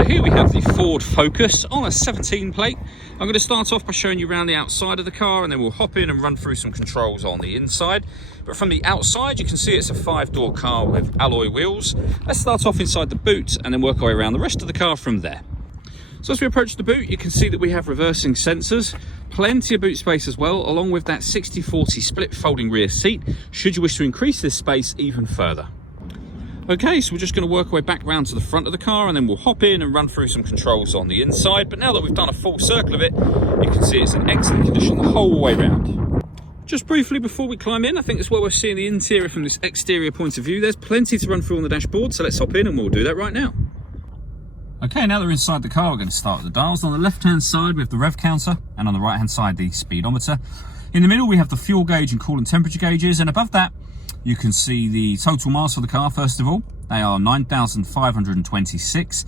So here we have the Ford Focus on a 17 plate. I'm going to start off by showing you around the outside of the car, and then we'll hop in and run through some controls on the inside. But from the outside, you can see it's a 5-door car with alloy wheels. Let's start off inside the boot and then work our way around the rest of the car from there. So as we approach the boot, you can see that we have reversing sensors, plenty of boot space as well, along with that 60/40 split folding rear seat, should you wish to increase this space even further. Okay, so we're just going to work our way back round to the front of the car, and then we'll hop in and run through some controls on the inside. But now that we've done a full circle of it, you can see it's in excellent condition the whole way round. Just briefly before we climb in, I think it's where we're seeing the interior from this exterior point of view. There's plenty to run through on the dashboard, so let's hop in and we'll do that right now. Okay, now that we're inside the car, we're going to start with the dials. On the left-hand side, we have the rev counter, and on the right-hand side, the speedometer. In the middle, we have the fuel gauge and coolant temperature gauges, and above that, you can see the total miles for the car, first of all. They are 9,526.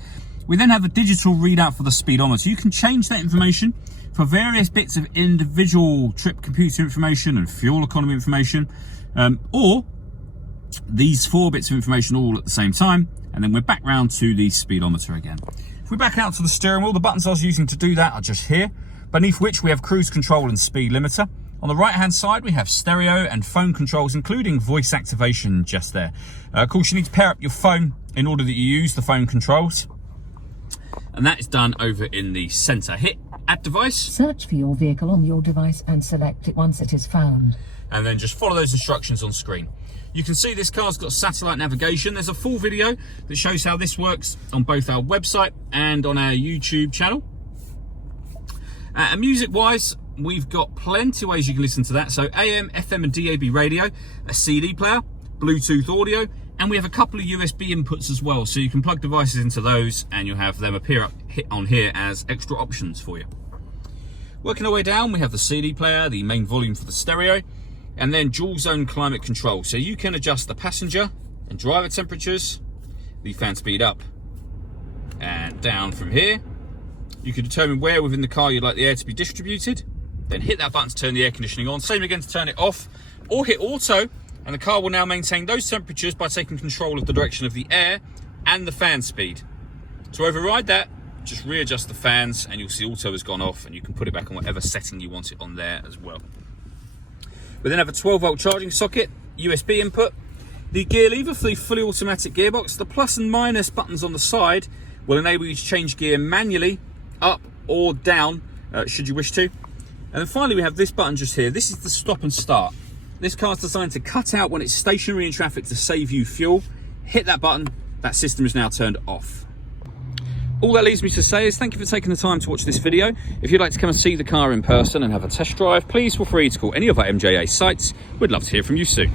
We then have a digital readout for the speedometer. You can change that information for various bits of individual trip computer information and fuel economy information, or these 4 bits of information all at the same time, and then we're back round to the speedometer again. If we back out to the steering wheel, the buttons I was using to do that are just here, beneath which we have cruise control and speed limiter. On the right hand side, we have stereo and phone controls, including voice activation just there. Of course, you need to pair up your phone in order that you use the phone controls. And that is done over in the center. Hit add device. Search for your vehicle on your device and select it once it is found. And then just follow those instructions on screen. You can see this car's got satellite navigation. There's a full video that shows how this works on both our website and on our YouTube channel. And music-wise, we've got plenty of ways you can listen to that. So AM, FM and DAB radio, a CD player, Bluetooth audio, and we have a couple of USB inputs as well. So you can plug devices into those and you'll have them appear on here as extra options for you. Working our way down, we have the CD player, the main volume for the stereo, and then dual zone climate control. So you can adjust the passenger and driver temperatures, the fan speed up and down from here. You can determine where within the car you'd like the air to be distributed. Then hit that button to turn the air conditioning on. Same again to turn it off, or hit auto, and the car will now maintain those temperatures by taking control of the direction of the air and the fan speed. To override that, just readjust the fans and you'll see auto has gone off, and you can put it back on whatever setting you want it on there as well. We then have a 12-volt charging socket, USB input, the gear lever for the fully automatic gearbox. The plus and minus buttons on the side will enable you to change gear manually, up or down, should you wish to. And then finally, we have this button just here. This is the stop and start. This car's designed to cut out when it's stationary in traffic to save you fuel. Hit that button, that system is now turned off. All that leaves me to say is thank you for taking the time to watch this video. If you'd like to come and see the car in person and have a test drive, please feel free to call any of our MJA sites. We'd love to hear from you soon.